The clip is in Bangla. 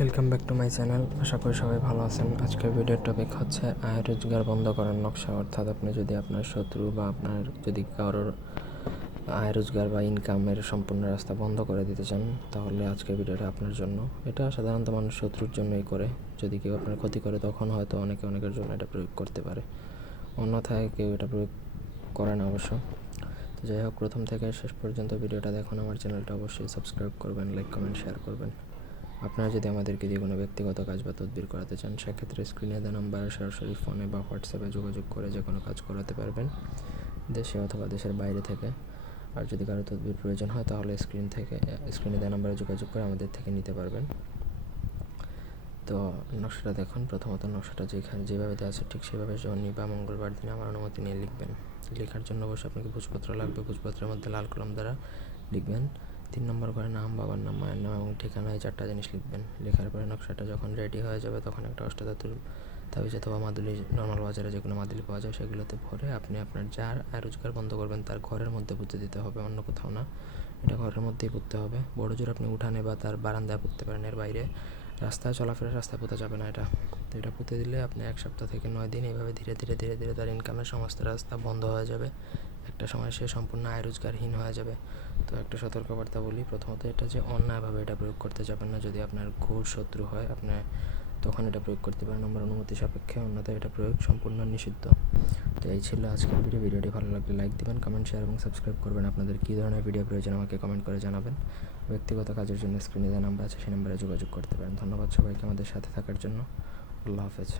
Welcome back to my channel আশা করি সবাই ভালো আছেন। আজকের ভিডিওর টপিক হচ্ছে আয় রোজগার বন্ধ করার নকশা। অর্থাৎ আপনি যদি আপনার শত্রু বা আপনার যদি কারোর, আয়, রোজগার বা ইনকামের সম্পূর্ণ রাস্তা বন্ধ করে দিতে চান, তাহলে আজকের ভিডিওটা আপনার জন্য। এটা সাধারণত মানুষ শত্রুর জন্যই করে। যদি কেউ আপনার ক্ষতি করে, তখন হয়তো অনেকে অনেকের জন্য এটা প্রয়োগ করতে পারে। অন্যথায় কেউ এটা প্রয়োগ করে না অবশ্য। তো যাই হোক, প্রথম থেকে শেষ পর্যন্ত ভিডিওটা দেখুন। আমার চ্যানেলটা অবশ্যই সাবস্ক্রাইব করবেন লাইক কমেন্ট শেয়ার করবেন। আপনারা যদি আমাদেরকে দিয়ে কোনো ব্যক্তিগত কাজ বা তদবির করাতে চান, সেক্ষেত্রে স্ক্রিনে দেওয়া নাম্বারে সরাসরি ফোনে বা হোয়াটসঅ্যাপে যোগাযোগ করে যে কোনো কাজ করাতে পারবেন, দেশে অথবা দেশের বাইরে থেকে। আর যদি কারও তদবির প্রয়োজন হয়, তাহলে স্ক্রিন থেকে স্ক্রিনে দেওয়া নাম্বারে যোগাযোগ করে আমাদের থেকে নিতে পারবেন। তো নকশাটা দেখুন, প্রথমত নকশাটা যেখানে, যেভাবে দেওয়া আছে ঠিক সেভাবে শনি বা মঙ্গলবার দিনে আমার অনুমতি নিয়ে লিখবেন। লেখার জন্য অবশ্যই আপনাকে ভোজপত্র লাগবে, ভোজপত্রের মধ্যে লাল কলম দ্বারা লিখবেন। তিন নম্বর করে নাম, বাবার নাম, মায়ের নাম এবং ঠিকানা এই চারটা জিনিস লিখবেন। লেখার পরে নকশাটা যখন রেডি হয়ে যাবে তখন একটা অষ্টধাতুর তাবিজ অথবা মাদুলি নর্মাল বাজারে যেগুলো মাদুলি পাওয়া যায় সেগুলোতে ভরে আপনি আপনার যার আয় রোজগার বন্ধ করবেন তার ঘরের মধ্যে পুঁতে দিতে হবে, অন্য কোথাও না। এটা ঘরের মধ্যেই পুঁততে হবে। বড় জোর আপনি উঠানে বা তার বারান্দায় পুঁততে পারেন। এর বাইরে রাস্তায় চলাফেরা রাস্তায় পোতা যাবে না এটা। তো এটা পুঁতে দিলে আপনি এক সপ্তাহ থেকে নয় দিন এইভাবে ধীরে ধীরে ধীরে ধীরে তার ইনকামের সমস্ত রাস্তা বন্ধ হয়ে যাবে। একটা সময় সে সম্পূর্ণ আয় রোজগারহীন হয়ে যাবে। তো একটা সতর্কবার্তা বলি, প্রথমত এটা যে অন্যায়ভাবে এটা প্রয়োগ করতে যাবেন না। যদি আপনার ঘোর শত্রু হয় আপনার তখন এটা প্রয়োগ করতে পারেন। আমার অনুমতি সাপেক্ষে অন্যথায় এটা প্রয়োগ সম্পূর্ণ নিষিদ্ধ। তো এই ছিল আজকের ভিডিও। ভিডিওটি ভালো লাগলে লাইক দিবেন কমেন্ট শেয়ার এবং সাবস্ক্রাইব করবেন। আপনাদের কী ধরনের ভিডিও প্রয়োজন আমাকে কমেন্ট করে জানাবেন। ব্যক্তিগত কাজের জন্য স্ক্রিনে যে নাম্বার আছে, সেই নাম্বারে যোগাযোগ করতে পারেন। ধন্যবাদ সবাইকে আমাদের সাথে থাকার জন্য। আল্লাহ হাফেজ।